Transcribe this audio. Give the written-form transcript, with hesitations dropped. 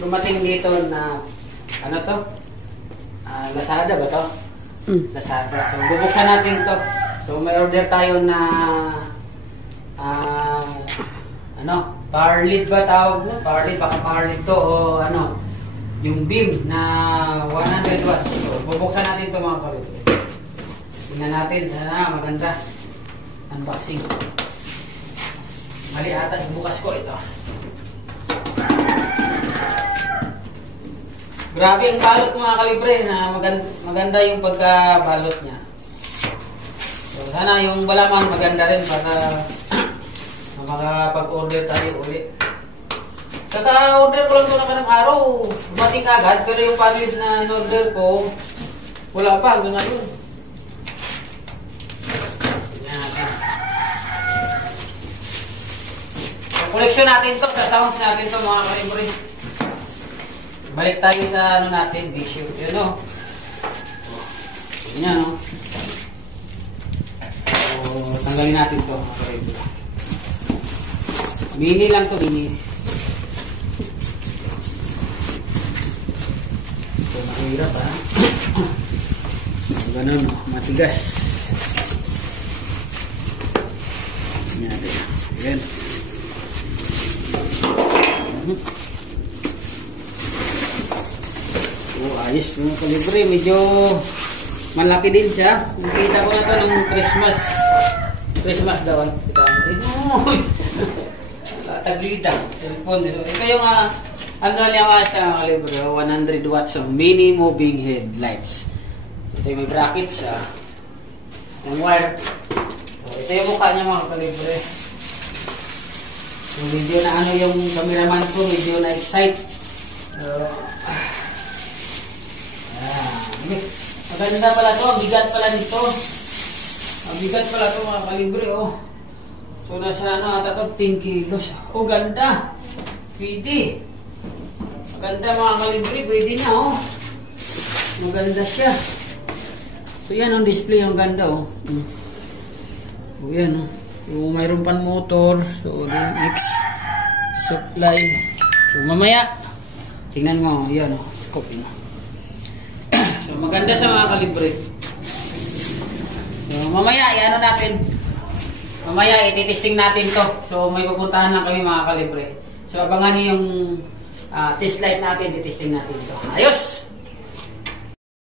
dumating dito na, ano to? Lazada ba to? Lazada. So, bubuksan natin to. So, may order tayo na, ano, power lead ba tawag mo? Power lead, baka power lead to o ano, yung beam na 100 watts. So, bubuksan natin to mga kalibre. Tingnan natin. Maganda. Unboxing. Mali ata, bukas ko ito. Grabe ang balot mga kalibre na maganda yung pagkabalot niya. So, sana yung balaman maganda rin para makapag-order tayo ulit. Kaka-order ko lang ito na kanang araw, dumating agad, pero yung panlid na in-order ko, wala pa hanggang ngayon. Koleksyon natin to, sa sounds natin to mga kalibre. Balik tayo sa ano natin, Visio. Yun o. Yan o. So, tanggalin natin to mga kalibre. Mini lang to, mini. So, mahirap ha. Ganun o, matigas. Yan. Yan. Ayos mga kalibre, medyo malaki din siya. Nakita ko na ito ng Christmas daw. Taglita cellphone. Ito yung ano niya mga siya mga kalibre, 100 watts of mini moving headlights. Ito yung may brackets yung wire. Ito yung mukha niya mga kalibre. So, medyo na ano yung cameraman ko, medyo na-excite. Maganda pala to, bigat pala nito. Bigat pala to mga kalibre oh. So nasa ano ata to 10 kilos. Oh ganda. Pwede. Maganda mga kalibre, pwede na oh. Maganda siya. So yan ang display, ang ganda oh. Oh yan oh. So mayroon pan motor. So X supply. So mamaya tingnan mo, yan oh, scope yun. So maganda sa mga kalibre. So mamaya i-ano natin. Mamaya i-testing natin to. So may pupuntahan lang kami mga kalibre. So abangan niyo yung test light natin, i-testing natin to. Ayos.